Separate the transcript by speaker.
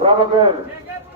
Speaker 1: Bravo, velho.